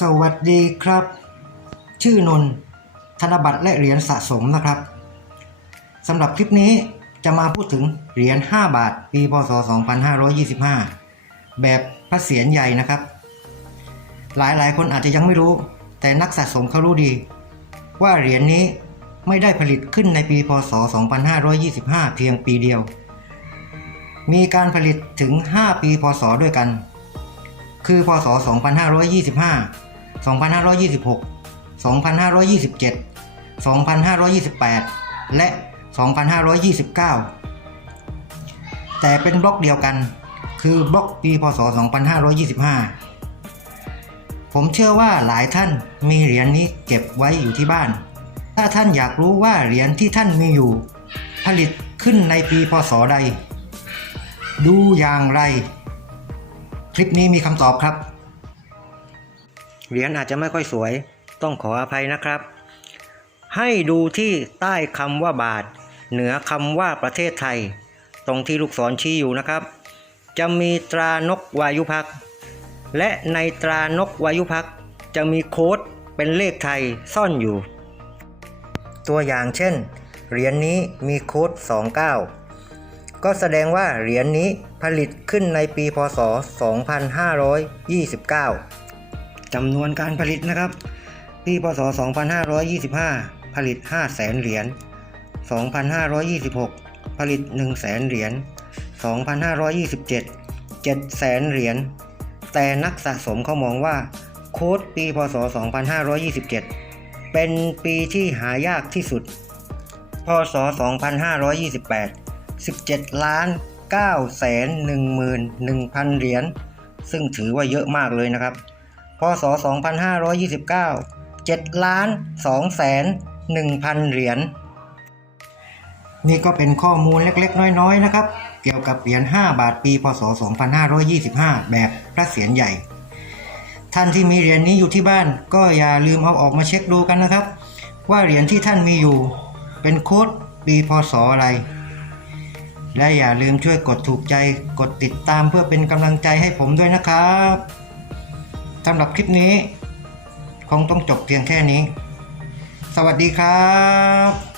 สวัสดีครับ ชื่อนนท์ธนบัตรและเหรียญสะสมนะครับสำหรับคลิปนี้จะมาพูดถึงเหรียญ 5 บาท ปีพศ 2525 แบบพระเศียรใหญ่นะครับ หลายหลายๆคนอาจจะยังไม่รู้ แต่นักสะสมเขารู้ดี ว่าเหรียญนี้ไม่ได้ผลิตขึ้นในปีพศ 2525 เพียงปีเดียว มีการผลิตถึง 5 ปีพศด้วยกัน คือพศ 2525 2526 2527 2528 และ 2529 แต่เป็นบล็อกเดียวกัน คือบล็อกปีพศ 2525 ผมเชื่อว่าหลายท่านมีเหรียญนี้เก็บไว้อยู่ที่บ้าน ถ้าท่านอยากรู้ว่าเหรียญที่ท่านมีอยู่ ผลิตขึ้นในปีพศใด ดูอย่างไร คลิปนี้มีคำตอบครับ เหรียญอาจจะไม่ค่อยสวย ต้องขออภัยนะครับ ให้ดูที่ใต้คำว่าบาท เหนือคำว่าประเทศไทย ตรงที่ลูกศรชี้อยู่นะครับ จะมีตรานกวายุพัก และในตรานกวายุพัก จะมีโค้ดเป็นเลขไทยซ่อนอยู่ ตัวอย่างเช่น เหรียญนี้มีโค้ด 29 ก็แสดงว่าเหรียญนี้ผลิตขึ้นในปีพศ 2529จำนวนการผลิตนะครับ ปีพศ 2525 ผลิต5 0 0แสนเหรียญ 2526 ผลิต1 0 0 0 0แสนเหรียญ 2527 7แสนเหรียญ แต่นักสะสมเขามองว่าโค้ดปีพศ 2527 เป็นปีที่หายากที่สุด พศ 2528 17ล้าน9แสน1หมื่น1,000 เหรียญ ซึ่งถือว่าเยอะมากเลยนะครับ พศ 2529 7ล้าน2แสน1,000เหรียญ นี่ก็เป็นข้อมูลเล็กๆ น้อยๆ นะครับ เกี่ยวกับเหรียญ 5 บาทปี พศ 2525 แบบพระเศียรใหญ่ ท่านที่มีเหรียญนี้อยู่ที่บ้าน ก็อย่าลืมเอาออกมาเช็คดูกันนะครับ ว่าเหรียญที่ท่านมีอยู่ เป็นโค้ดปีพศอะไร และอย่าลืมช่วยกดถูกใจ กดติดตามเพื่อเป็นกำลังใจให้ผมด้วยนะครับสำหรับคลิปนี้ คงต้องจบเพียงแค่นี้ สวัสดีครับ